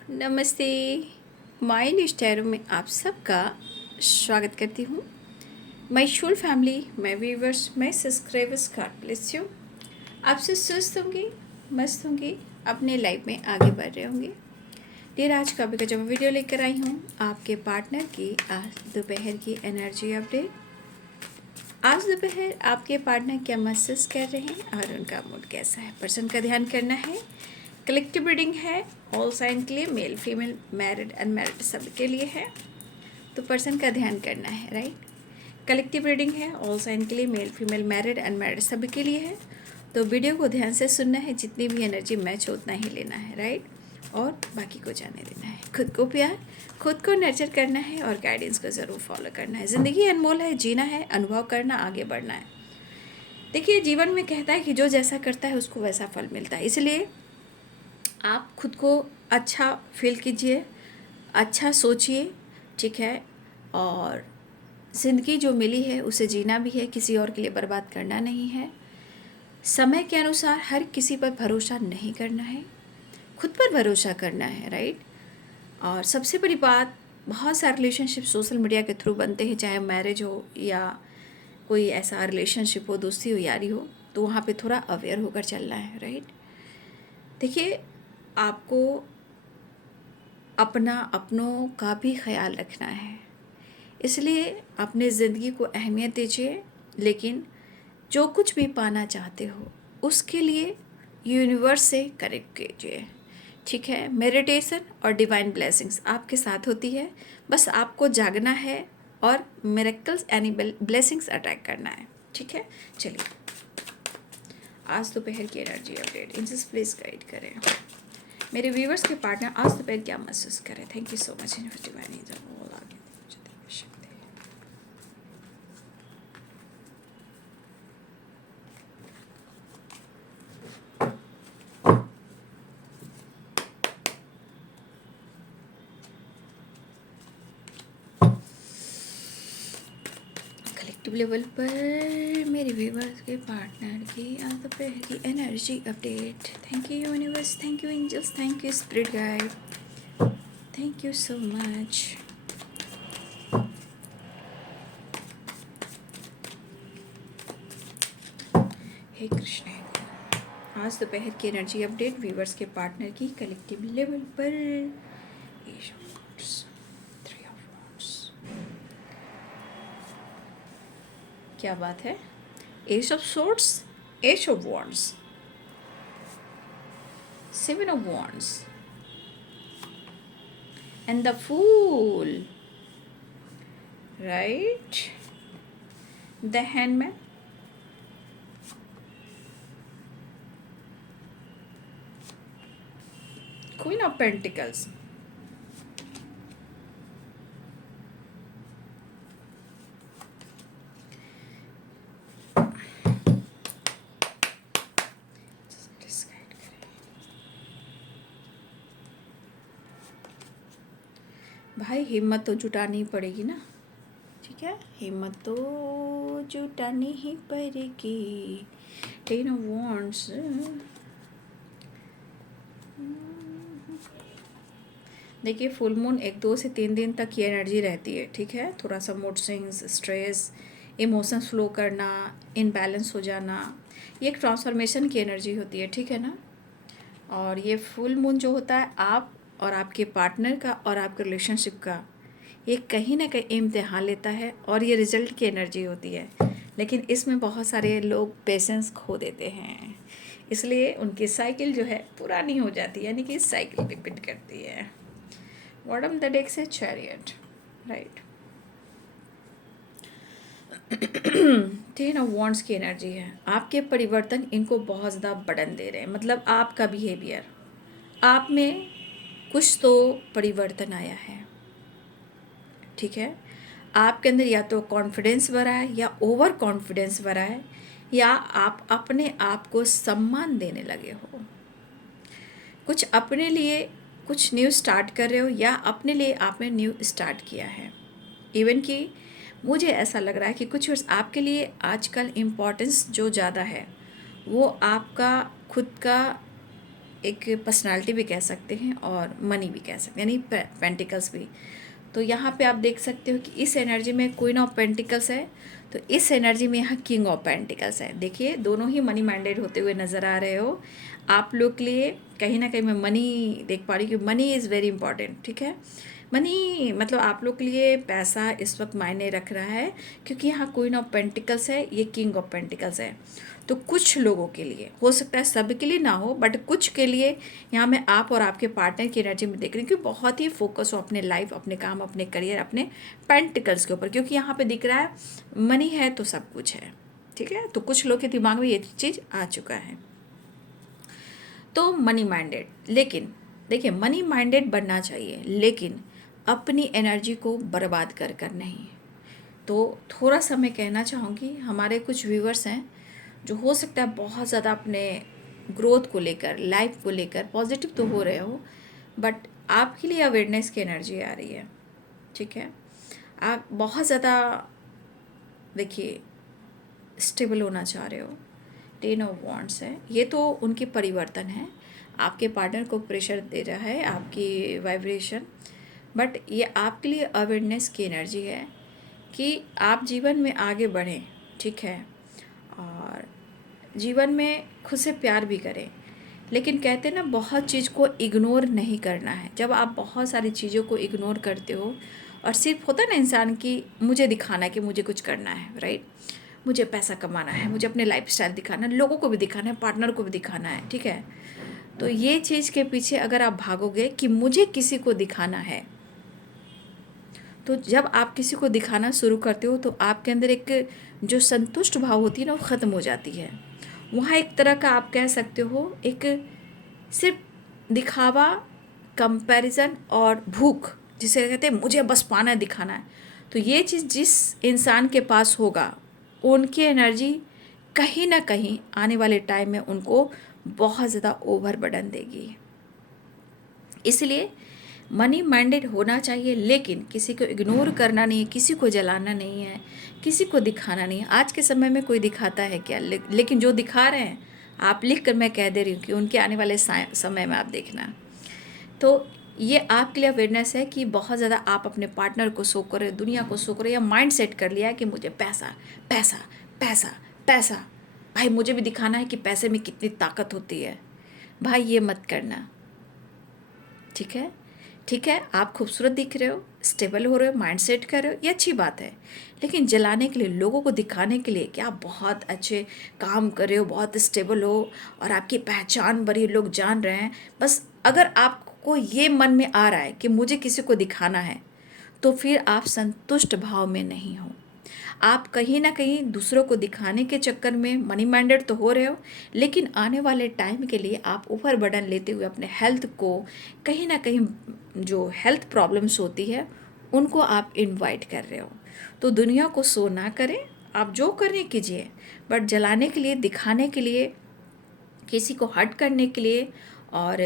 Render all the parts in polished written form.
नमस्ते। My news tarot में आप सबका स्वागत करती हूँ। My whole family, my viewers, my subscribers, God bless you. आपसे स्वस्थ होंगे, मस्त होंगे, अपने लाइफ में आगे बढ़ रहे होंगे। देर आज का का जब वीडियो लेकर आई हूँ आपके पार्टनर की आज दोपहर की एनर्जी अपडेट। आज दोपहर आपके पार्टनर क्या महसूस कर रहे हैं और उनका मूड कैसा है, पर्सन का ध्यान करना है। कलेक्टिव रीडिंग है, ऑल साइन के लिए, मेल फीमेल, मैरिड अनमैरिड सब के लिए है, तो पर्सन का ध्यान करना है, राइट। कलेक्टिव रीडिंग है, ऑल साइन के लिए, मेल फीमेल मैरिड अनमैरिड सब के लिए है, तो वीडियो को ध्यान से सुनना है, जितनी भी एनर्जी मैच हो उतना ही लेना है, राइट, और बाकी को जाने देना है। खुद को प्यार, खुद को नर्चर करना है और गाइडेंस को ज़रूर फॉलो करना है। ज़िंदगी अनमोल है, जीना है, अनुभव करना, आगे बढ़ना है। देखिए, जीवन में कहता है कि जो जैसा करता है उसको वैसा फल मिलता है, इसलिए आप खुद को अच्छा फील कीजिए, अच्छा सोचिए, ठीक है। और ज़िंदगी जो मिली है उसे जीना भी है, किसी और के लिए बर्बाद करना नहीं है। समय के अनुसार हर किसी पर भरोसा नहीं करना है, खुद पर भरोसा करना है, राइट। और सबसे बड़ी बात, बहुत सारे रिलेशनशिप सोशल मीडिया के थ्रू बनते हैं, चाहे मैरिज हो या कोई ऐसा रिलेशनशिप हो, दोस्ती हो, यारी हो, तो वहाँ पे थोड़ा अवेयर होकर चलना है, राइट। देखिए, आपको अपनों का भी ख्याल रखना है, इसलिए अपने ज़िंदगी को अहमियत दीजिए, लेकिन जो कुछ भी पाना चाहते हो उसके लिए यूनिवर्स से कनेक्ट कीजिए, ठीक है। मेडिटेशन और डिवाइन ब्लेसिंग्स आपके साथ होती है, बस आपको जागना है और मिरेकल्स यानी ब्लेसिंग्स अटैक करना है, ठीक है। चलिए, आज दोपहर की एनर्जी अपडेट इनसे प्लीज़ गाइड करें। मेरे व्यूवर्स के पार्टनर आज दोपहर क्या महसूस करें। Thank you so much collective level पर मेरे व्यूवर्स के पार्टनर की आज दोपहर की energy update. Thank you universe, thank you angels, thank you spirit guide, thank you so much. हे कृष्ण, आज दोपहर की एनर्जी अपडेट व्यूवर्स के पार्टनर की कलेक्टिव लेवल पर। क्या बात है, ace of swords, ace of wands, seven of wands and the fool, right, the hanged man, queen of pentacles, भाई हिम्मत तो जुटानी ही पड़ेगी ना, ठीक है, हिम्मत तो जुटानी ही पड़ेगी। टेन ऑफ वॉन्ड्स, देखिए फुल मून 1-2 से 3 दिन तक ये एनर्जी रहती है, ठीक है। थोड़ा सा mood swings, stress, emotions flow करना, इनबैलेंस हो जाना, ये एक ट्रांसफॉर्मेशन की एनर्जी होती है, ठीक है ना। और ये फुल मून जो होता है आप और आपके पार्टनर का और आपके रिलेशनशिप का, ये कहीं ना कहीं इम्तिहान लेता है और ये रिजल्ट की एनर्जी होती है, लेकिन इसमें बहुत सारे लोग पेशेंस खो देते हैं, इसलिए उनकी साइकिल जो है पुरानी हो जाती है, यानी कि साइकिल रिपीट करती है। बॉटम द डेक से चैरियट, राइट। 10 ऑफ वॉन्ड्स की एनर्जी है, आपके परिवर्तन इनको बहुत ज़्यादा बर्डन दे रहे हैं, मतलब आपका बिहेवियर, आप में कुछ तो परिवर्तन आया है, ठीक है। आपके अंदर या तो कॉन्फिडेंस बढ़ा है या ओवर कॉन्फिडेंस बढ़ा है, या आप अपने आप को सम्मान देने लगे हो, कुछ अपने लिए कुछ न्यू स्टार्ट कर रहे हो, या अपने लिए आपने न्यू स्टार्ट किया है। इवन कि मुझे ऐसा लग रहा है कि कुछ आपके लिए आजकल इम्पोर्टेंस जो ज़्यादा है वो आपका खुद का एक पर्सनालिटी भी कह सकते हैं और मनी भी कह सकते हैं, यानी पेंटिकल्स भी। तो यहाँ पे आप देख सकते हो कि इस एनर्जी में क्वीन ऑफ पेंटिकल्स है, तो इस एनर्जी में यहाँ किंग ऑफ पेंटिकल्स है। देखिए दोनों ही मनी माइंडेड होते हुए नज़र आ रहे हो। आप लोग के लिए कहीं ना कहीं मैं मनी देख पा रही हूँ कि मनी इज़ वेरी इंपॉर्टेंट, ठीक है। मनी मतलब आप लोग के लिए पैसा इस वक्त मायने रख रहा है, क्योंकि यहाँ क्वीन ऑफ पेंटिकल्स है, ये किंग ऑफ पेंटिकल्स है। तो कुछ लोगों के लिए हो सकता है, सब के लिए ना हो, बट कुछ के लिए यहाँ मैं आप और आपके पार्टनर की एनर्जी में देख रही हूँ कि बहुत ही फोकस हो अपने लाइफ, अपने काम, अपने करियर, अपने पेंटिकल्स के ऊपर, क्योंकि यहाँ पे दिख रहा है मनी है तो सब कुछ है, ठीक है। तो कुछ लोग के दिमाग में ये चीज़ आ चुका है। तो मनी माइंडेड, लेकिन देखिए मनी माइंडेड बनना चाहिए, लेकिन अपनी एनर्जी को बर्बाद कर कर नहीं। तो थोड़ा सा मैं कहना चाहूँगी, हमारे कुछ व्यूवर्स हैं जो हो सकता है बहुत ज़्यादा अपने ग्रोथ को लेकर, लाइफ को लेकर पॉजिटिव तो हो रहे हो, बट आपके लिए अवेयरनेस की एनर्जी आ रही है, ठीक है। आप बहुत ज़्यादा देखिए स्टेबल होना चाह रहे हो। 10 ऑफ वॉन्ड्स है, ये तो उनकी परिवर्तन है, आपके पार्टनर को प्रेशर दे रहा है आपकी वाइब्रेशन, बट ये आपके लिए अवेयरनेस की एनर्जी है कि आप जीवन में आगे बढ़ें, ठीक है, और जीवन में खुद से प्यार भी करें। लेकिन कहते हैं ना, बहुत चीज़ को इग्नोर नहीं करना है। जब आप बहुत सारी चीज़ों को इग्नोर करते हो और सिर्फ होता है ना इंसान की मुझे दिखाना है कि मुझे कुछ करना है, राइट, मुझे पैसा कमाना है, मुझे अपने लाइफस्टाइल दिखाना है, लोगों को भी दिखाना है, पार्टनर को भी दिखाना है, ठीक है। तो ये चीज़ के पीछे अगर आप भागोगे कि मुझे किसी को दिखाना है, तो जब आप किसी को दिखाना शुरू करते हो तो आपके अंदर एक जो संतुष्ट भाव होती है ना, वो ख़त्म हो जाती है। वहाँ एक तरह का आप कह सकते हो एक सिर्फ दिखावा, कंपैरिजन और भूख, जिसे कहते हैं मुझे बस पाना है, दिखाना है। तो ये चीज़ जिस इंसान के पास होगा, उनकी एनर्जी कहीं ना कहीं आने वाले टाइम में उनको बहुत ज़्यादा ओवरबर्डन देगी। इसलिए मनी माइंडेड होना चाहिए, लेकिन किसी को इग्नोर करना नहीं है, किसी को जलाना नहीं है, किसी को दिखाना नहीं है। आज के समय में कोई दिखाता है क्या? लेकिन जो दिखा रहे हैं, आप लिख कर मैं कह दे रही हूँ कि उनके आने वाले समय में आप देखना। तो ये आपके लिए अवेयरनेस है कि बहुत ज़्यादा आप अपने पार्टनर को शो करो, दुनिया को शो करो, या माइंड सेट कर लिया है कि मुझे पैसा पैसा पैसा पैसा, भाई मुझे भी दिखाना है कि पैसे में कितनी ताकत होती है। भाई ये मत करना, ठीक है। ठीक है, आप खूबसूरत दिख रहे हो, स्टेबल हो रहे हो, माइंड सेट कर रहे हो, ये अच्छी बात है। लेकिन जलाने के लिए, लोगों को दिखाने के लिए कि आप बहुत अच्छे काम कर रहे हो, बहुत स्टेबल हो और आपकी पहचान बड़ी लोग जान रहे हैं, बस अगर आपको ये मन में आ रहा है कि मुझे किसी को दिखाना है, तो फिर आप संतुष्ट भाव में नहीं हो। आप कहीं ना कहीं दूसरों को दिखाने के चक्कर में मनी माइंडेड तो हो रहे हो, लेकिन आने वाले टाइम के लिए आप ओवर बर्डन लेते हुए अपने हेल्थ को कहीं ना कहीं, जो हेल्थ प्रॉब्लम्स होती है उनको आप इनवाइट कर रहे हो। तो दुनिया को शो ना करें, आप जो करने कीजिए, बट जलाने के लिए, दिखाने के लिए, किसी को हर्ट करने के लिए, और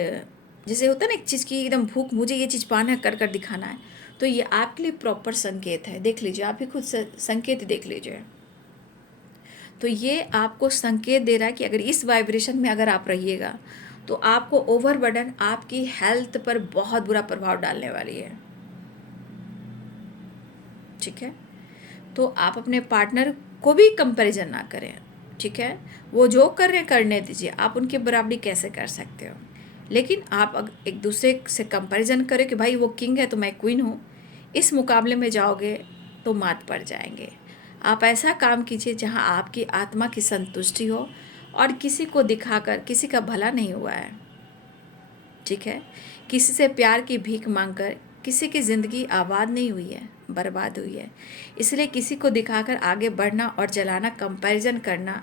जैसे होता है ना एक चीज़ की एकदम भूख, मुझे ये चीज़ पाना कर कर दिखाना है, तो ये आपके लिए प्रॉपर संकेत है। देख लीजिए, आप भी खुद संकेत देख लीजिए। तो ये आपको संकेत दे रहा है कि अगर इस वाइब्रेशन में अगर आप रहिएगा, तो आपको ओवरबर्डन आपकी हेल्थ पर बहुत बुरा प्रभाव डालने वाली है, ठीक है। तो आप अपने पार्टनर को भी कंपैरिजन ना करें, ठीक है। वो जो कर रहे हैं करने दीजिए, आप उनकी बराबरी कैसे कर सकते हो। लेकिन आप एक दूसरे से कंपैरिजन करें कि भाई वो किंग है तो मैं क्वीन हूँ, इस मुकाबले में जाओगे तो मात पड़ जाएंगे। आप ऐसा काम कीजिए जहाँ आपकी आत्मा की संतुष्टि हो और किसी को दिखाकर किसी का भला नहीं हुआ है, ठीक है। किसी से प्यार की भीख मांगकर किसी की ज़िंदगी आबाद नहीं हुई है, बर्बाद हुई है। इसलिए किसी को दिखाकर आगे बढ़ना और जलाना, कंपैरिजन करना,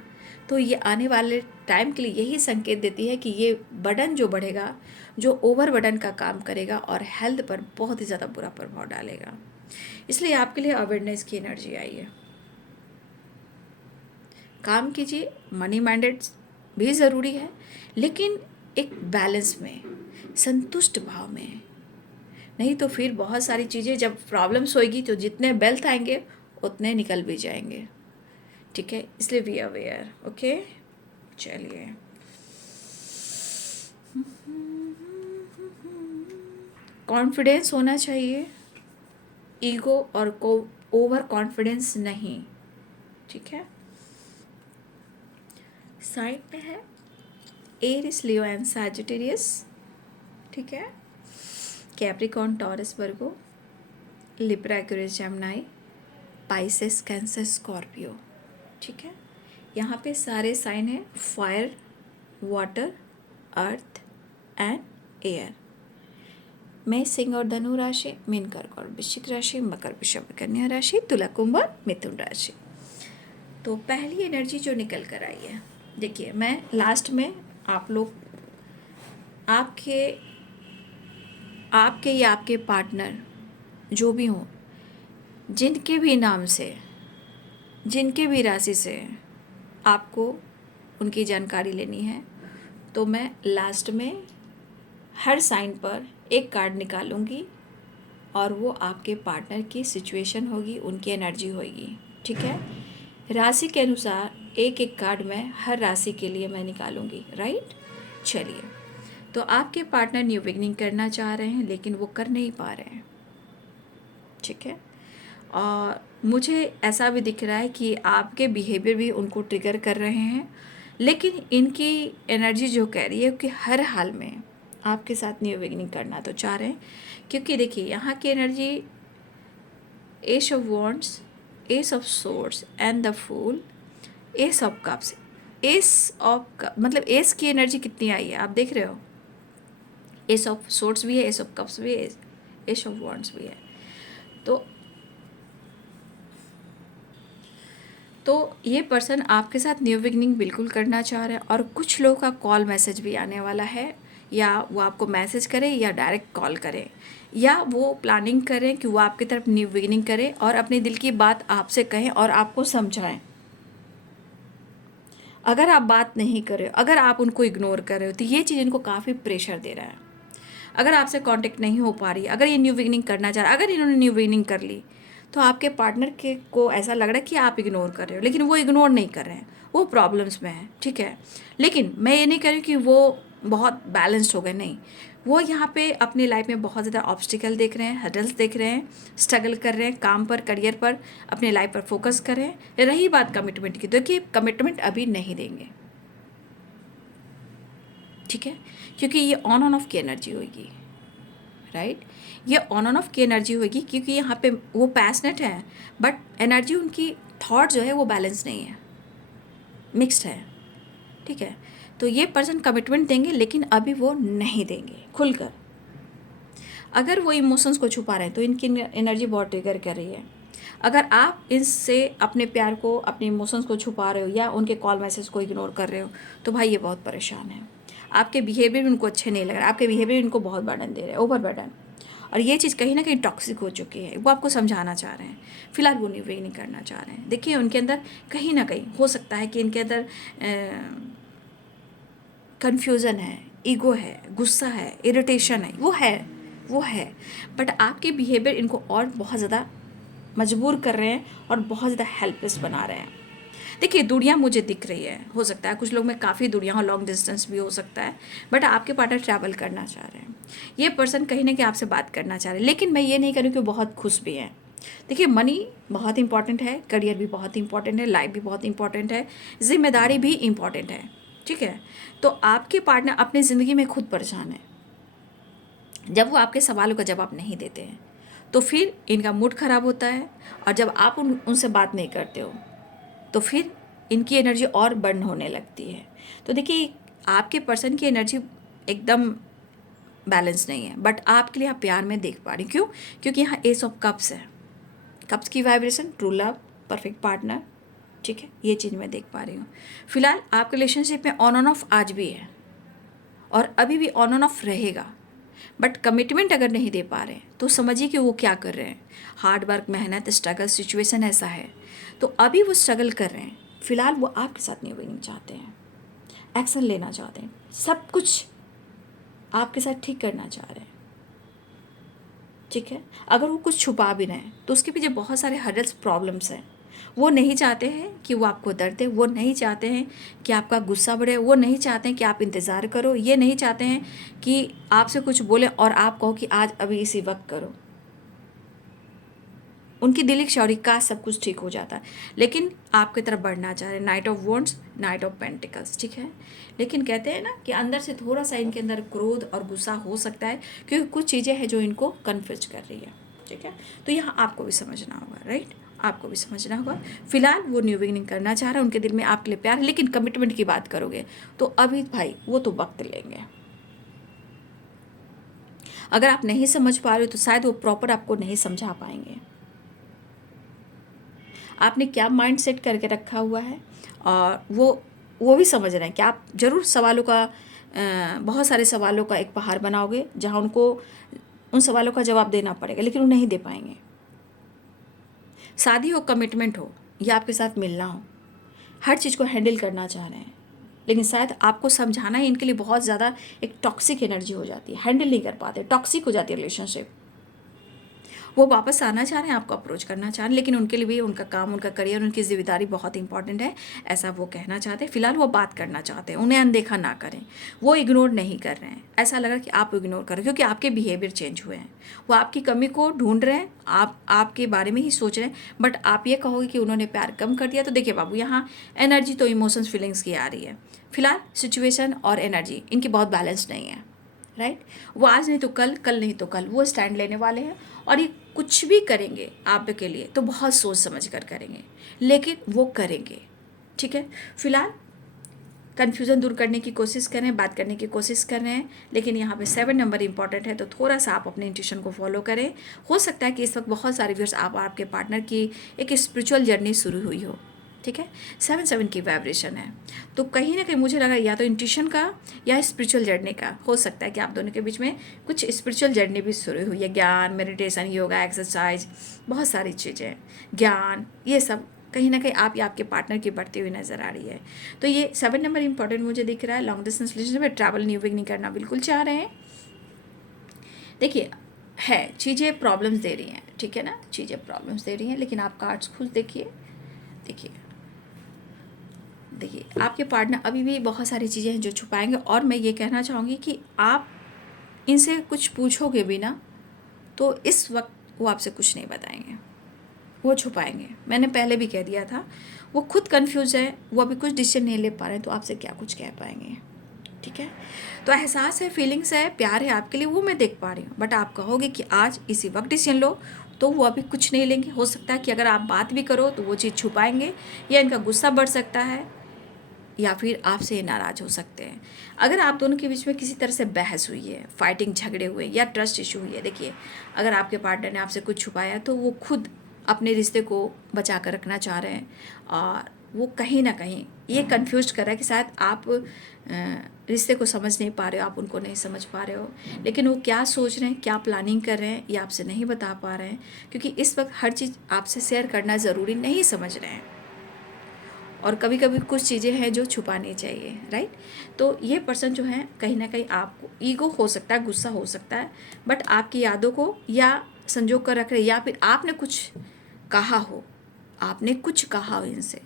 तो ये आने वाले टाइम के लिए यही संकेत देती है कि ये बर्डन जो बढ़ेगा, जो ओवर बर्डन का काम करेगा और हेल्थ पर बहुत ही ज़्यादा बुरा प्रभाव डालेगा। इसलिए आपके लिए अवेयरनेस की एनर्जी आई है। काम कीजिए, मनी माइंडेड भी ज़रूरी है, लेकिन एक बैलेंस में, संतुष्ट भाव में। नहीं तो फिर बहुत सारी चीज़ें जब प्रॉब्लम्स होएगी तो जितने वेल्थ आएंगे उतने निकल भी जाएंगे, ठीक है। इसलिए वी अवेयर, ओके। चलिए, कॉन्फिडेंस होना चाहिए, ईगो और को ओवर कॉन्फिडेंस नहीं, ठीक है। साइन में है एरिस, लियो एंड सैजिटेरियस, ठीक है। Capricorn, Taurus, Virgo, Libra, Aquarius, Gemini, Pisces, Cancer, Scorpio, ठीक है। यहाँ पे सारे साइन हैं fire, water, earth and air. मैं सिंह और धनु राशि, मीन, कर्क और वृश्चिक राशि, मकर, वृषभ, कन्या राशि, तुला, कुंभ और मिथुन राशि। तो पहली एनर्जी जो निकल कर आई है, देखिए मैं लास्ट में आप लोग आपके आपके या आपके पार्टनर जो भी हों, जिनके भी नाम से, जिनके भी राशि से आपको उनकी जानकारी लेनी है, तो मैं लास्ट में हर साइन पर एक कार्ड निकालूंगी और वो आपके पार्टनर की सिचुएशन होगी, उनकी एनर्जी होगी, ठीक है। राशि के अनुसार एक एक कार्ड मैं हर राशि के लिए मैं निकालूंगी, राइट। चलिए, तो आपके पार्टनर न्यू बिगनिंग करना चाह रहे हैं लेकिन वो कर नहीं पा रहे हैं, ठीक है। और मुझे ऐसा भी दिख रहा है कि आपके बिहेवियर भी उनको ट्रिगर कर रहे हैं, लेकिन इनकी एनर्जी जो कह रही है कि हर हाल में आपके साथ न्यू बिगनिंग करना तो चाह रहे हैं, क्योंकि देखिए यहाँ की energy ace of wands, ace of swords and the fool, ace of cups. Ace of मतलब एस की एनर्जी कितनी आई है आप देख रहे हो, एस ऑफ सोर्ड्स भी है, एस ऑफ कप्स भी है, एस ऑफ वॉन्ड्स भी है। तो ये पर्सन आपके साथ न्यू बिगनिंग बिल्कुल करना चाह रहे हैं, और कुछ लोगों का कॉल मैसेज भी आने वाला है, या वो आपको मैसेज करें या डायरेक्ट कॉल करें, या वो प्लानिंग करें कि वो आपकी तरफ न्यू बिगनिंग करें और अपने दिल की बात आपसे कहें और आपको समझाएं। अगर आप बात नहीं कर रहे हो, अगर आप उनको इग्नोर कर रहे हो, तो ये चीज़ इनको काफ़ी प्रेशर दे रहा है। अगर आपसे कांटेक्ट नहीं हो पा रही, अगर ये न्यू बिगनिंग करना चाह रहा है, अगर इन्होंने न्यू बिगनिंग कर ली, तो आपके पार्टनर के को ऐसा लग रहा है कि आप इग्नोर कर रहे हो, लेकिन वो इग्नोर नहीं कर रहे हैं, वो प्रॉब्लम्स में है, ठीक है। लेकिन मैं ये नहीं कह रही कि वो बहुत बैलेंस्ड हो गए, नहीं। वो यहाँ पे अपनी लाइफ में बहुत ज़्यादा ऑब्स्टिकल देख रहे हैं, हर्डल्स देख रहे हैं, स्ट्रगल कर रहे हैं काम पर, करियर पर, अपने लाइफ पर फोकस कर रहे हैं। रही बात कमिटमेंट की, तो देखिए कमिटमेंट अभी नहीं देंगे, ठीक है, क्योंकि ये ऑन ऑफ की एनर्जी होगी, राइट। ये ऑन ऑफ की एनर्जी होगी क्योंकि यहाँ पे वो पैशनेट है, बट एनर्जी उनकी थॉट जो है वो बैलेंस नहीं है, मिक्स्ड है, ठीक है। तो ये पर्सन कमिटमेंट देंगे लेकिन अभी वो नहीं देंगे खुलकर। अगर वो इमोशंस को छुपा रहे हैं तो इनकी एनर्जी बहुत ट्रिगर कर रही है। अगर आप इनसे अपने प्यार को, अपने इमोशंस को छुपा रहे हो या उनके कॉल मैसेज को इग्नोर कर रहे हो, तो भाई ये बहुत परेशान है। आपके बिहेवियर भी उनको अच्छे नहीं लग रहा, आपके बिहेवियर इनको बहुत बर्डन दे रहे हैं, ओवर बर्डन। और ये चीज़ कहीं ना कहीं टॉक्सिक हो चुकी है, वो आपको समझाना चाह रहे हैं, फिलहाल वो नहीं करना चाह रहे हैं। देखिए उनके अंदर कहीं ना कहीं हो सकता है कि इनके अंदर कन्फ्यूज़न है, ईगो है, गुस्सा है, इरिटेशन है, वो है। बट आपके बिहेवियर इनको और बहुत ज़्यादा मजबूर कर रहे हैं और बहुत ज़्यादा हेल्पलेस बना रहे हैं। देखिए दूरियाँ मुझे दिख रही है, हो सकता है कुछ लोग में काफ़ी दूरियाँ हो, लॉन्ग डिस्टेंस भी हो सकता है, बट आपके पार्टनर ट्रैवल करना चाह रहे हैं। ये पर्सन कहीं ना कहीं आपसे बात करना चाह रहे हैं, लेकिन मैं ये नहीं करूँ कि बहुत खुश भी हैं। देखिए मनी बहुत इंपॉर्टेंट है, करियर भी बहुत इंपॉर्टेंट है, लाइफ भी बहुत इंपॉर्टेंट है, जिम्मेदारी भी इंपॉर्टेंट है, ठीक है। तो आपके पार्टनर अपनी ज़िंदगी में खुद परेशान है। जब वो आपके सवालों का जवाब नहीं देते हैं तो फिर इनका मूड ख़राब होता है, और जब आप उनसे बात नहीं करते हो तो फिर इनकी एनर्जी और बर्न होने लगती है। तो देखिए आपके पर्सन की एनर्जी एकदम बैलेंस नहीं है, बट आपके लिए आप प्यार में देख पा रही, क्यों? क्योंकि यहाँ एस ऑफ कप्स है, कप्स की vibration, true love, perfect partner, ठीक है, ये चीज़ मैं देख पा रही हूँ। फिलहाल आपके रिलेशनशिप में ऑन ऑफ आज भी है और अभी भी ऑन ऑफ रहेगा, बट कमिटमेंट अगर नहीं दे पा रहे हैं तो समझिए कि वो क्या कर रहे हैं। हार्ड वर्क, मेहनत, स्ट्रगल, सिचुएशन ऐसा है, तो अभी वो स्ट्रगल कर रहे हैं। फिलहाल वो आपके साथ न्यू बिगिनिंग चाहते हैं, एक्शन लेना चाहते हैं, सब कुछ आपके साथ ठीक करना चाह रहे हैं, ठीक है। अगर वो कुछ छुपा भी रहे हैं तो उसके पीछे बहुत सारे हर्डल्स, प्रॉब्लम्स हैं, वो नहीं चाहते हैं कि वो आपको दर्द दे, वो नहीं चाहते हैं कि आपका गुस्सा बढ़े, वो नहीं चाहते हैं कि आप इंतज़ार करो, ये नहीं चाहते हैं कि आपसे कुछ बोले और आप कहो कि आज अभी इसी वक्त करो। उनकी दिली क्षौरी का सब कुछ ठीक हो जाता है, लेकिन आपकी तरफ बढ़ना चाह रहे हैं। Night of wands, night of pentacles, ठीक है। लेकिन कहते हैं ना कि अंदर से थोड़ा सा इनके अंदर क्रोध और गुस्सा हो सकता है, क्योंकि कुछ चीज़ें हैं जो इनको कन्फ्यूज कर रही है, ठीक है। तो यहाँ आपको भी समझना होगा, राइट, आपको भी समझना होगा। फिलहाल वो न्यू बिगिनिंग करना चाह रहा है, उनके दिल में आपके लिए प्यार है, लेकिन कमिटमेंट की बात करोगे तो अभी भाई वो तो वक्त लेंगे। अगर आप नहीं समझ पा रहे हो तो शायद वो प्रॉपर आपको नहीं समझा पाएंगे। आपने क्या माइंड सेट करके रखा हुआ है, और वो भी समझ रहे हैं कि आप ज़रूर सवालों का बहुत सारे सवालों का एक पहाड़ बनाओगे, जहाँ उनको उन सवालों का जवाब देना पड़ेगा, लेकिन वो नहीं दे पाएंगे। शादी हो, कमिटमेंट हो, या आपके साथ मिलना हो, हर चीज़ को हैंडल करना चाह रहे हैं, लेकिन शायद आपको समझाना ही इनके लिए बहुत ज़्यादा एक टॉक्सिक एनर्जी हो जाती है, हैंडल नहीं कर पाते, टॉक्सिक हो जाती है रिलेशनशिप। वो वापस आना चाह रहे हैं, आपको अप्रोच करना चाह रहे हैं, लेकिन उनके लिए भी उनका काम, उनका करियर, उनकी जिम्मेदारी बहुत इंपॉर्टेंट है, ऐसा वो कहना चाहते हैं। फिलहाल वो बात करना चाहते हैं, उन्हें अनदेखा ना करें, वो इग्नोर नहीं कर रहे हैं। ऐसा लग रहा है कि आप इग्नोर कर रहे हैं, क्योंकि आपके बिहेवियर चेंज हुए हैं, वो आपकी कमी को ढूंढ रहे हैं, आप आपके बारे में ही सोच रहे हैं। बट आप ये कहोगे कि उन्होंने प्यार कम कर दिया, तो देखिए बाबू, यहाँ एनर्जी तो इमोशंस, फीलिंग्स की आ रही है। फिलहाल सिचुएशन और एनर्जी इनकी बहुत बैलेंस नहीं है, राइट। वो आज नहीं तो कल, कल नहीं तो कल वो स्टैंड लेने वाले हैं, और ये कुछ भी करेंगे आपके लिए तो बहुत सोच समझ कर करेंगे, लेकिन वो करेंगे, ठीक है। फिलहाल कन्फ्यूज़न दूर करने की कोशिश कर रहे हैं, बात करने की कोशिश कर रहे हैं, लेकिन यहाँ पे 7 नंबर इंपॉर्टेंट है, तो थोड़ा सा आप अपने इंट्यूशन को फॉलो करें। हो सकता है कि इस वक्त बहुत सारे व्यूअर्स आप आपके पार्टनर की एक स्पिरिचुअल जर्नी शुरू हुई हो, ठीक है। 7 की वाइब्रेशन है, तो कहीं ना कहीं मुझे लगा या तो इंट्यूशन का या स्पिरिचुअल जर्नी का हो सकता है कि आप दोनों के बीच में कुछ स्पिरिचुअल जर्नी भी शुरू हुई है। ज्ञान, मेडिटेशन, योगा, एक्सरसाइज, बहुत सारी चीज़ें, ज्ञान, ये सब कहीं ना कहीं आप या आपके पार्टनर की बढ़ती हुई नज़र आ रही है। तो ये 7 नंबर इंपॉर्टेंट मुझे दिख रहा है। लॉन्ग डिस्टेंस रिलेशनशिप में ट्रैवल, न्यू बिगनिंग करना बिल्कुल चाह रहे हैं। देखिए, है चीज़ें प्रॉब्लम्स दे रही हैं, ठीक है ना, चीज़ें प्रॉब्लम्स दे रही हैं, लेकिन आप कार्ड्स खुद देखिए। देखिए देखिए आपके पार्टनर अभी भी बहुत सारी चीज़ें हैं जो छुपाएंगे, और मैं ये कहना चाहूँगी कि आप इनसे कुछ पूछोगे भी ना, तो इस वक्त वो आपसे कुछ नहीं बताएंगे, वो छुपाएंगे। मैंने पहले भी कह दिया था, वो खुद कंफ्यूज है, वो अभी कुछ डिसीजन नहीं ले पा रहे हैं, तो आपसे क्या कुछ कह पाएंगे, ठीक है। तो एहसास है, फीलिंग्स है, प्यार है आपके लिए, वो मैं देख पा रही हूँ, बट आप कहोगे कि आज इसी वक्त डिसीजन लो, तो वो अभी कुछ नहीं लेंगे। हो सकता है कि अगर आप बात भी करो तो वो चीज़ छुपाएंगे, या इनका गुस्सा बढ़ सकता है, या फिर आपसे नाराज़ हो सकते हैं। अगर आप दोनों के बीच में किसी तरह से बहस हुई है, फाइटिंग, झगड़े हुए, या ट्रस्ट इशू हुई है, देखिए अगर आपके पार्टनर ने आपसे कुछ छुपाया तो वो खुद अपने रिश्ते को बचा कर रखना चाह रहे हैं, और वो कहीं ना कहीं ये कंफ्यूज कर रहा है कि शायद आप रिश्ते को समझ नहीं पा रहे हो, आप उनको नहीं समझ पा रहे हो, लेकिन वो क्या सोच रहे हैं, क्या प्लानिंग कर रहे हैं, ये आपसे नहीं बता पा रहे हैं, क्योंकि इस वक्त हर चीज़ आपसे शेयर करना ज़रूरी नहीं समझ रहे हैं, और कभी कभी कुछ चीज़ें हैं जो छुपानी चाहिए, राइट। तो ये पर्सन जो है, कहीं ना कहीं आपको ईगो हो सकता है, गुस्सा हो सकता है, बट आपकी यादों को या संजो कर रख रहे, या फिर आपने कुछ कहा हो, आपने कुछ कहा हो इनसे,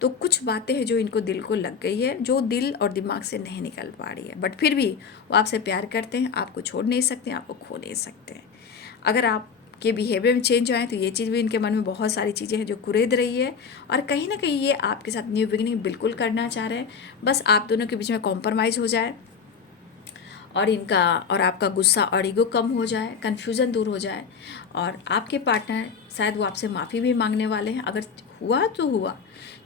तो कुछ बातें हैं जो इनको दिल को लग गई है, जो दिल और दिमाग से नहीं निकल पा रही है, बट फिर भी वो आपसे प्यार करते हैं, आपको छोड़ नहीं सकते, आपको खो नहीं सकते हैं। अगर आप के बिहेवियर में चेंज आए तो ये चीज़ भी इनके मन में बहुत सारी चीज़ें हैं जो कुरेद रही है, और कहीं ना कहीं ये आपके साथ न्यू बिगिनिंग बिल्कुल करना चाह रहे हैं। बस आप दोनों के बीच में कॉम्प्रोमाइज़ हो जाए, और इनका और आपका गुस्सा और ईगो कम हो जाए, कन्फ्यूज़न दूर हो जाए, और आपके पार्टनर शायद वो आपसे माफ़ी भी मांगने वाले हैं। अगर हुआ तो हुआ,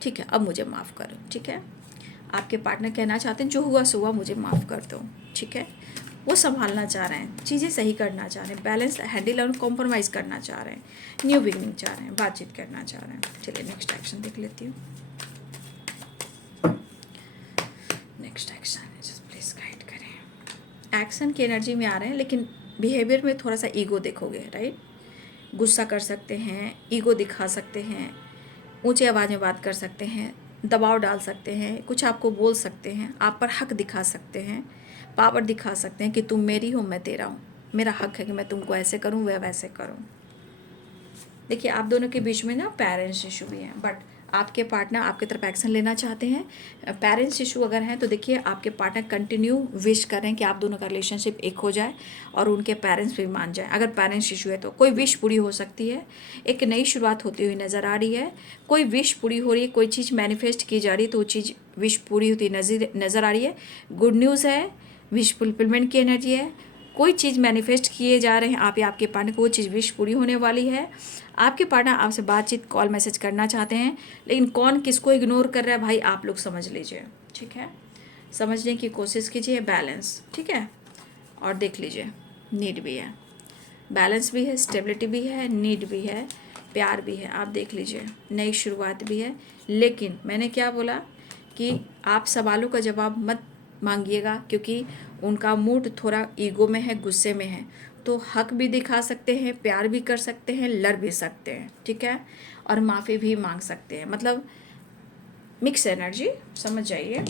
ठीक है, अब मुझे माफ़ करो, ठीक है। आपके पार्टनर कहना चाहते हैं जो हुआ सो हुआ, मुझे माफ़ कर दो, ठीक है। वो संभालना चाह रहे हैं, चीज़ें सही करना चाह रहे हैं, बैलेंस हैंडल और कॉम्प्रोमाइज़ करना चाह रहे हैं, न्यू बिगनिंग चाह रहे हैं, बातचीत करना चाह रहे हैं। चलिए नेक्स्ट एक्शन देख लेती हूँ। नेक्स्ट एक्शन प्लीज़ गाइड करें। एक्शन की एनर्जी में आ रहे हैं, लेकिन बिहेवियर में थोड़ा सा ईगो देखोगे, राइट। गुस्सा कर सकते हैं, ईगो दिखा सकते हैं, ऊंची आवाज़ में बात कर सकते हैं, दबाव डाल सकते हैं, कुछ आपको बोल सकते हैं, आप पर हक दिखा सकते हैं, पावर दिखा सकते हैं कि तुम मेरी हो, मैं तेरा हूँ, मेरा हक है कि मैं तुमको ऐसे करूँ, वह वैसे करूँ। देखिए आप दोनों के बीच में ना पेरेंट्स इशू भी हैं, बट आपके पार्टनर आपकी तरफ एक्शन लेना चाहते हैं। पेरेंट्स इशू अगर हैं तो देखिए आपके पार्टनर कंटिन्यू विश कर रहे हैं कि आप दोनों का रिलेशनशिप एक हो जाए और उनके पेरेंट्स भी मान जाए। अगर पेरेंट्स इशू है तो कोई विश पूरी हो सकती है, एक नई शुरुआत होती हुई नज़र आ रही है, कोई विश पूरी हो रही है, कोई चीज़ मैनिफेस्ट की जा रही है तो वो चीज़ विश पूरी होती नज़र आ रही है। गुड न्यूज़ है, विश फुलफिलमेंट की एनर्जी है, कोई चीज़ मैनिफेस्ट किए जा रहे हैं आप या आपके पार्टनर को, वो चीज़ विश पूरी होने वाली है। आपके पार्टनर आपसे बातचीत कॉल मैसेज करना चाहते हैं, लेकिन कौन किसको इग्नोर कर रहा है भाई आप लोग समझ लीजिए, ठीक है। समझने की कोशिश कीजिए, बैलेंस, ठीक है। और देख लीजिए नीड भी है, बैलेंस भी है, स्टेबिलिटी भी है, नीड भी है, प्यार भी है। आप देख लीजिए नई शुरुआत भी है। लेकिन मैंने क्या बोला कि आप सवालों का जवाब मत मांगिएगा, क्योंकि उनका मूड थोड़ा ईगो में है, गुस्से में है, तो हक भी दिखा सकते हैं, प्यार भी कर सकते हैं, लड़ भी सकते हैं, ठीक है, और माफ़ी भी मांग सकते हैं। मतलब मिक्स एनर्जी, समझ जाइए।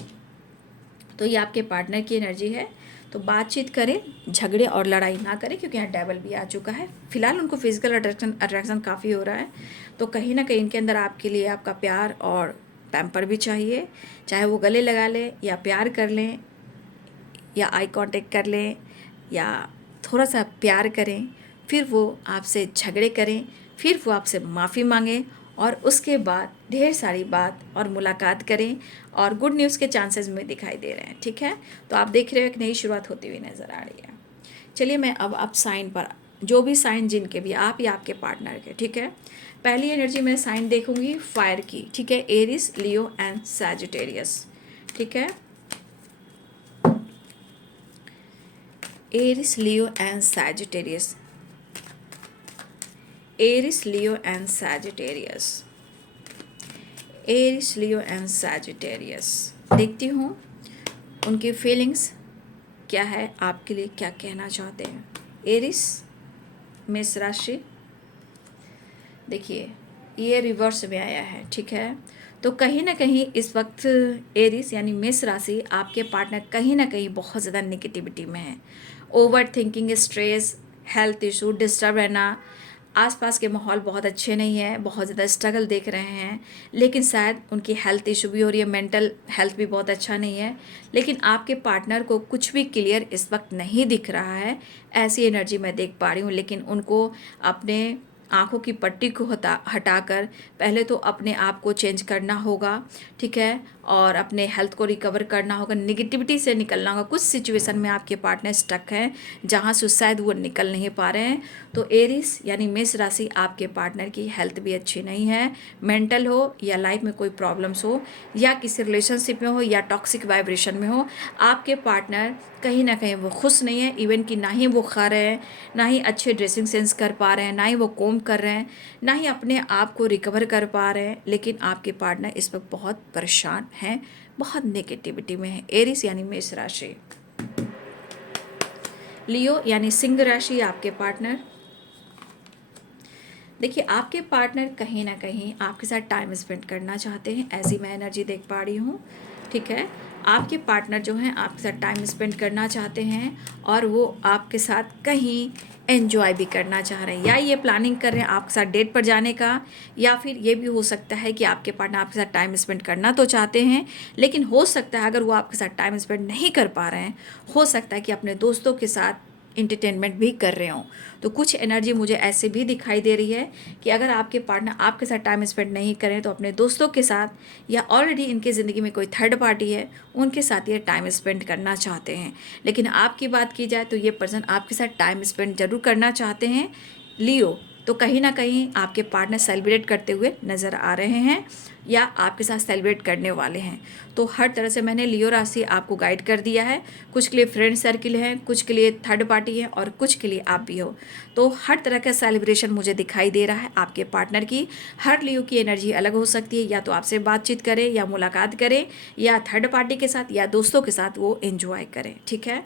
तो ये आपके पार्टनर की एनर्जी है। तो बातचीत करें, झगड़े और लड़ाई ना करें, क्योंकि यहाँ डेवल भी आ चुका है। फिलहाल उनको फिजिकल अट्रैक्शन काफ़ी हो रहा है, तो कहीं ना कहीं इनके अंदर आपके लिए आपका प्यार और पैम्पर भी चाहिए। चाहे वो गले लगा लें या प्यार कर लें या आई कांटेक्ट कर लें या थोड़ा सा प्यार करें, फिर वो आपसे झगड़े करें, फिर वो आपसे माफ़ी मांगें और उसके बाद ढेर सारी बात और मुलाकात करें, और गुड न्यूज़ के चांसेस में दिखाई दे रहे हैं, ठीक है। तो आप देख रहे हो एक नई शुरुआत होती हुई नज़र आ रही है। चलिए मैं अब साइन पर, जो भी साइन जिनके भी, आप या आपके पार्टनर के, ठीक है। पहली एनर्जी मैं साइन देखूंगी फायर की, ठीक है, एरिस, लियो एंड सैजिटेरियस, ठीक है। Aries, Leo and Sagittarius, Aries, Leo and Sagittarius, Aries, Leo and Sagittarius. देखती हूँ उनकी फीलिंग्स क्या है, आपके लिए क्या कहना चाहते हैं। एरिस, मेष राशि, देखिए ये रिवर्स में आया है, ठीक है। तो कहीं ना कहीं इस वक्त एरिस यानी मेष राशि, आपके पार्टनर कहीं ना कहीं बहुत ज़्यादा नेगेटिविटी में है। Over thinking, stress, health issue, disturb रहना, आसपास के माहौल बहुत अच्छे नहीं है, बहुत ज़्यादा स्ट्रगल देख रहे हैं, लेकिन शायद उनकी हेल्थ इशू भी हो रही है, मेंटल हेल्थ भी बहुत अच्छा नहीं है। लेकिन आपके पार्टनर को कुछ भी क्लियर इस वक्त नहीं दिख रहा है, ऐसी एनर्जी मैं देख पा रही हूँ। लेकिन उनको अपने आँखों की पट्टी को हटाकर पहले तो अपने आप को चेंज करना होगा, ठीक है, और अपने हेल्थ को रिकवर करना होगा, निगेटिविटी से निकलना होगा। कुछ सिचुएशन में आपके पार्टनर स्टक हैं जहाँ से शायद वो निकल नहीं पा रहे हैं। तो एरिस यानी मेष राशि, आपके पार्टनर की हेल्थ भी अच्छी नहीं है, मेंटल हो या लाइफ में कोई प्रॉब्लम्स हो या किसी रिलेशनशिप में हो या टॉक्सिक वाइब्रेशन में हो, आपके पार्टनर कहीं ना कहीं वो खुश नहीं है। इवन कि ना ही वो खा रहे हैं, ना ही अच्छे ड्रेसिंग सेंस कर पा रहे हैं, ना ही वो कोम कर रहे हैं, ना ही अपने आप को रिकवर कर पा रहे हैं। लेकिन आपके पार्टनर इस वक्त बहुत परेशान हैं, बहुत नेगेटिविटी में है। एरिस यानी मेष राशि। लियो यानी सिंह राशि, आपके पार्टनर, देखिए आपके पार्टनर कहीं ना कहीं आपके साथ टाइम स्पेंड करना चाहते हैं, ऐसी मैं एनर्जी देख पा रही हूँ, ठीक है। आपके पार्टनर जो हैं आपके साथ टाइम स्पेंड करना चाहते हैं और वो आपके साथ कहीं एंजॉय भी करना चाह रहे हैं, या ये प्लानिंग कर रहे हैं आपके साथ डेट पर जाने का, या फिर ये भी हो सकता है कि आपके पार्टनर आपके साथ टाइम स्पेंड करना तो चाहते हैं, लेकिन हो सकता है अगर वो आपके साथ टाइम स्पेंड नहीं कर पा रहे हैं, हो सकता है कि अपने दोस्तों के साथ इंटरटेनमेंट भी कर रहे हों। तो कुछ एनर्जी मुझे ऐसे भी दिखाई दे रही है कि अगर आपके पार्टनर आपके साथ टाइम स्पेंड नहीं करें तो अपने दोस्तों के साथ, या ऑलरेडी इनकी ज़िंदगी में कोई थर्ड पार्टी है उनके साथ ये टाइम स्पेंड करना चाहते हैं। लेकिन आपकी बात की जाए तो ये पर्सन आपके साथ टाइम स्पेंड जरूर करना चाहते हैं लियो। तो कहीं ना कहीं आपके पार्टनर सेलिब्रेट करते हुए नज़र आ रहे हैं या आपके साथ सेलिब्रेट करने वाले हैं। तो हर तरह से मैंने लियो राशि आपको गाइड कर दिया है। कुछ के लिए फ्रेंड सर्किल है, कुछ के लिए थर्ड पार्टी है और कुछ के लिए आप भी हो। तो हर तरह का सेलिब्रेशन मुझे दिखाई दे रहा है आपके पार्टनर की। हर लियो की एनर्जी अलग हो सकती है, या तो आपसे बातचीत करें या मुलाकात करें या थर्ड पार्टी के साथ या दोस्तों के साथ वो एंजॉय करें, ठीक है।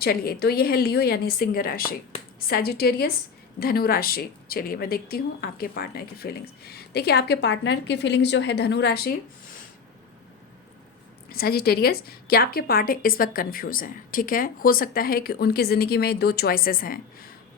चलिए तो ये है लियो यानी सिंह राशि। सैजिटेरियस धनु राशि, चलिए मैं देखती हूँ आपके पार्टनर की फीलिंग्स। देखिए आपके पार्टनर की फीलिंग्स जो है धनु राशि सैजिटेरियस, कि आपके पार्टनर इस वक्त कंफ्यूज हैं, ठीक है। हो सकता है कि उनकी ज़िंदगी में दो चॉइसेस हैं,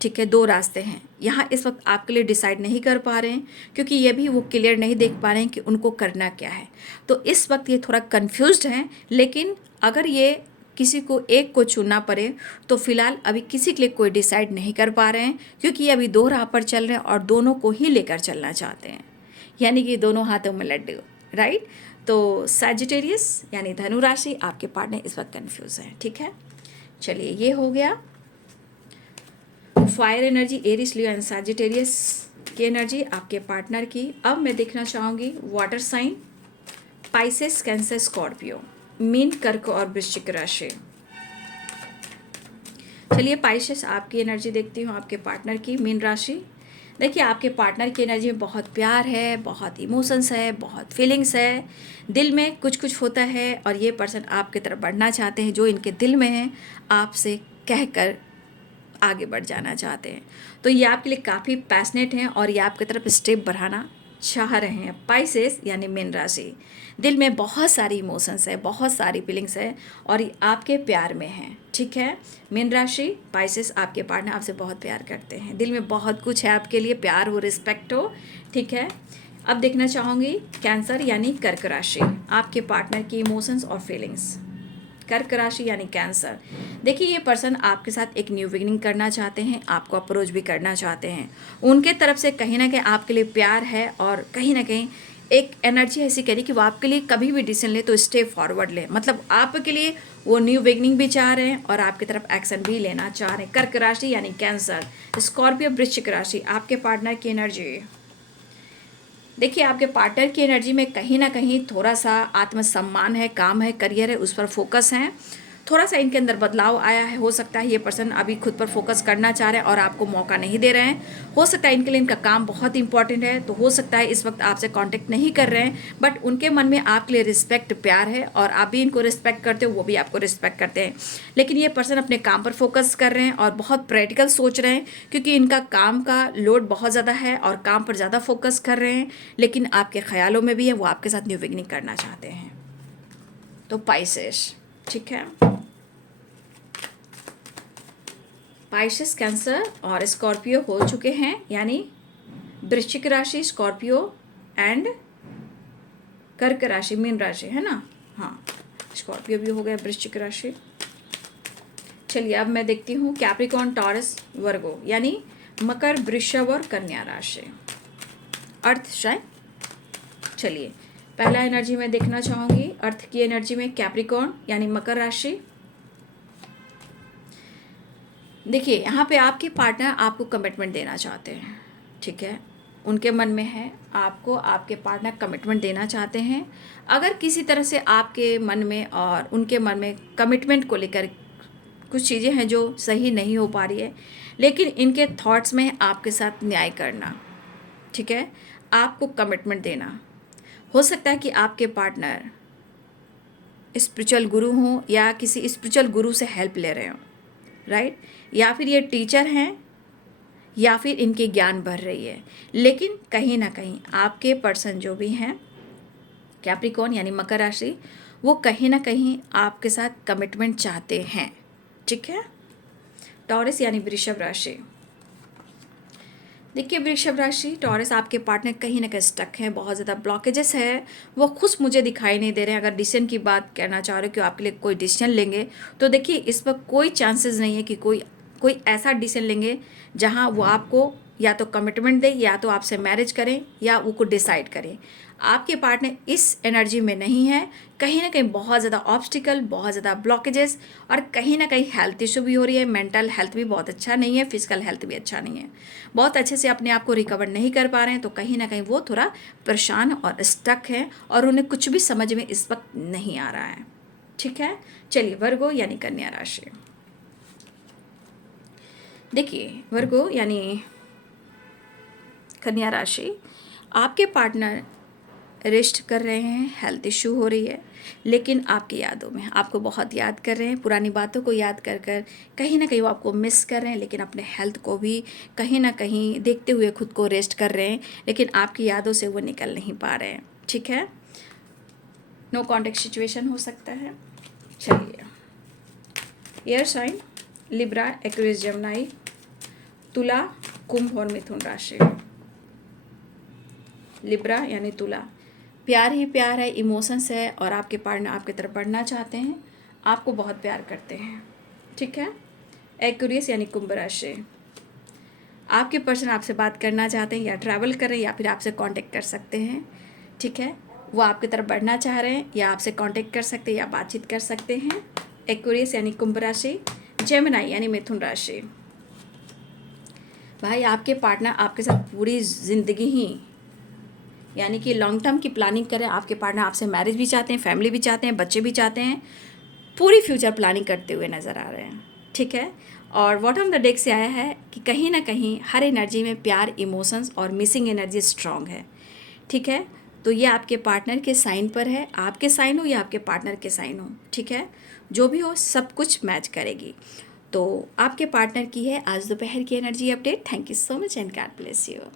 ठीक है, दो रास्ते हैं यहाँ इस वक्त आपके लिए डिसाइड नहीं कर पा रहे हैं, क्योंकि ये भी वो क्लियर नहीं देख पा रहे हैं कि उनको करना क्या है। तो इस वक्त ये थोड़ा कंफ्यूज्ड हैं, लेकिन अगर ये किसी को एक को चुनना पड़े तो फिलहाल अभी किसी के लिए कोई डिसाइड नहीं कर पा रहे हैं, क्योंकि ये अभी दो राह पर चल रहे हैं और दोनों को ही लेकर चलना चाहते हैं, यानी कि दोनों हाथों में लड्डू, राइट। तो सैजिटेरियस यानी धनु राशि, आपके पार्टनर इस वक्त कंफ्यूज हैं, ठीक है। चलिए, ये हो गया fire energy, Aries, Leo and Sagittarius की एनर्जी आपके पार्टनर की। अब मैं देखना चाहूँगी water sign, Pisces, Cancer, Scorpio, Meen, Kark और वृश्चिक राशि। चलिए, पाइसेस आपकी एनर्जी देखती हूँ आपके पार्टनर की, मीन राशि। देखिए, आपके पार्टनर की एनर्जी में बहुत प्यार है, बहुत इमोशंस है, बहुत फीलिंग्स है, दिल में कुछ कुछ होता है और ये पर्सन आपकी तरफ बढ़ना चाहते हैं, जो इनके दिल में है आपसे कहकर आगे बढ़ जाना चाहते हैं। तो ये आपके लिए काफ़ी पैशनेट हैं और ये आपकी तरफ स्टेप बढ़ाना चाह रहे हैं। पाइसेस यानी मीन राशि, दिल में बहुत सारी इमोशंस है, बहुत सारी फीलिंग्स है और ये आपके प्यार में है, ठीक है। मीन राशि, पाइसेस, आपके पार्टनर आपसे बहुत प्यार करते हैं, दिल में बहुत कुछ है आपके लिए, प्यार हो, रिस्पेक्ट हो, ठीक है। अब देखना चाहूँगी कैंसर यानी कर्क राशि, आपके पार्टनर की इमोशंस और फीलिंग्स। कर्क राशि यानी कैंसर, देखिए ये पर्सन आपके साथ एक न्यू बिगिनिंग करना चाहते हैं, आपको अप्रोच भी करना चाहते हैं। उनके तरफ से कहीं ना कहीं आपके लिए प्यार है और कहीं ना कहीं एक एनर्जी ऐसी करी कि वो आपके लिए कभी भी डिसीजन ले तो स्टेप फॉरवर्ड ले, मतलब आपके लिए वो न्यू बिगिनिंग भी चाह रहे हैं और आपकी तरफ एक्शन भी लेना चाह रहे हैं। कर्क राशि यानी कैंसर। स्कॉर्पियो, वृश्चिक राशि, आपके पार्टनर की एनर्जी, देखिए आपके पार्टनर की एनर्जी में कहीं ना कहीं थोड़ा सा आत्मसम्मान है, काम है, करियर है, उस पर फोकस है। थोड़ा सा इनके अंदर बदलाव आया है, हो सकता है ये पर्सन अभी खुद पर फोकस करना चाह रहे हैं और आपको मौका नहीं दे रहे हैं। हो सकता है इनके लिए इनका काम बहुत इंपॉर्टेंट है, तो हो सकता है इस वक्त आपसे कांटेक्ट नहीं कर रहे हैं, बट उनके मन में आपके लिए रिस्पेक्ट, प्यार है और आप भी इनको रिस्पेक्ट करते हो, वो भी आपको रिस्पेक्ट करते हैं। लेकिन ये पर्सन अपने काम पर फोकस कर रहे हैं और बहुत प्रैक्टिकल सोच रहे हैं, क्योंकि इनका काम का लोड बहुत ज़्यादा है और काम पर ज़्यादा फोकस कर रहे हैं, लेकिन आपके ख्यालों में भी है, वो आपके साथ न्यू बिगिनिंग करना चाहते हैं। तो पाइसेस, ठीक है, पाइसेस, कैंसर और स्कॉर्पियो हो चुके हैं, यानी वृश्चिक राशि, स्कॉर्पियो एंड कर्क राशि, मीन राशि है ना, हाँ, स्कॉर्पियो भी हो गया, वृश्चिक राशि। चलिए, अब मैं देखती हूँ कैप्रिकॉर्न, टॉरस, वर्गो, यानी मकर, वृषभ और कन्या राशि, अर्थ शायद। चलिए, पहला एनर्जी में देखना चाहूँगी अर्थ की एनर्जी में कैप्रिकॉर्न यानी मकर राशि। देखिए, यहाँ पे आपके पार्टनर आपको कमिटमेंट देना चाहते हैं, ठीक है, उनके मन में है आपको, आपके पार्टनर कमिटमेंट देना चाहते हैं। अगर किसी तरह से आपके मन में और उनके मन में कमिटमेंट को लेकर कुछ चीज़ें हैं जो सही नहीं हो पा रही है, लेकिन इनके थॉट्स में आपके साथ न्याय करना, ठीक है, आपको कमिटमेंट देना। हो सकता है कि आपके पार्टनर स्पिरिचुअल गुरु हों या किसी स्पिरिचुअल गुरु से हेल्प ले रहे हों, राइट, या फिर ये टीचर हैं या फिर इनके ज्ञान बढ़ रही है, लेकिन कहीं ना कहीं आपके पर्सन जो भी हैं कैप्रिकॉर्न यानी मकर राशि, वो कहीं ना कहीं आपके साथ कमिटमेंट चाहते हैं, ठीक है। टॉरस यानी वृषभ राशि, देखिए वृषभ राशि, टॉरस, आपके पार्टनर कहीं ना कहीं स्टक हैं, बहुत ज़्यादा ब्लॉकेजेस है, वो खुश मुझे दिखाई नहीं दे रहे हैं। अगर डिसीजन की बात करना चाह रहे हो कि आपके लिए कोई डिसीजन लेंगे, तो देखिए इस पर कोई चांसेस नहीं है कि कोई ऐसा डिसीजन लेंगे जहां वो आपको या तो कमिटमेंट दे या तो आपसे मैरिज करें या वो को डिसाइड करें। आपके पार्टनर इस एनर्जी में नहीं है, कहीं ना कहीं बहुत ज़्यादा ऑब्स्टिकल, बहुत ज़्यादा ब्लॉकेजेस और कहीं ना कहीं हेल्थ इशू भी हो रही है, मेंटल हेल्थ भी बहुत अच्छा नहीं है, फिजिकल हेल्थ भी अच्छा नहीं है, बहुत अच्छे से अपने आप को रिकवर नहीं कर पा रहे हैं। तो कहीं ना कहीं वो थोड़ा परेशान और स्टक है और उन्हें कुछ भी समझ में इस वक्त नहीं आ रहा है, ठीक है। चलिए, वर्गो यानी कन्या राशि, देखिए वर्गो यानी कन्या राशि, आपके पार्टनर रेस्ट कर रहे हैं, हेल्थ इशू हो रही है, लेकिन आपकी यादों में आपको बहुत याद कर रहे हैं, पुरानी बातों को याद कर कर कहीं ना कहीं वो आपको मिस कर रहे हैं, लेकिन अपने हेल्थ को भी कहीं ना कहीं देखते हुए खुद को रेस्ट कर रहे हैं, लेकिन आपकी यादों से वो निकल नहीं पा रहे हैं, ठीक है। नो कॉन्टेक्ट सिचुएशन हो सकता है। चलिए, air sign, Libra, Aquarius, Gemini, Tula, Kumbh और मिथुन राशि। लिब्रा यानी तुला, प्यार ही प्यार है, इमोशंस है और आपके पार्टनर आपकी तरफ बढ़ना चाहते हैं, आपको बहुत प्यार करते हैं। ठीक है। एक्वेरियस यानी कुंभ राशि, आपके पर्सन आपसे बात करना चाहते हैं या ट्रैवल कर रहे हैं या फिर आपसे कांटेक्ट कर सकते हैं। ठीक है। वो आपकी तरफ बढ़ना चाह रहे हैं या आपसे कांटेक्ट कर सकते हैं या बातचीत कर सकते हैं। एक्वेरियस यानी कुंभ राशि। जेमिनी यानी मिथुन राशि, भाई आपके पार्टनर आपके साथ पूरी ज़िंदगी ही यानी कि लॉन्ग टर्म की प्लानिंग करें। आपके पार्टनर आपसे मैरिज भी चाहते हैं, फैमिली भी चाहते हैं, बच्चे भी चाहते हैं, पूरी फ्यूचर प्लानिंग करते हुए नज़र आ रहे हैं। ठीक है। और बॉटम ऑफ द डेक से आया है कि कहीं ना कहीं हर एनर्जी में प्यार, इमोशंस और मिसिंग एनर्जी स्ट्रांग है। ठीक है। तो ये आपके पार्टनर के साइन पर है, आपके साइन हो या आपके पार्टनर के साइन हो। ठीक है। जो भी हो सब कुछ मैच करेगी। तो आपके पार्टनर की है आज दोपहर की energy update. Thank you so much and God bless you.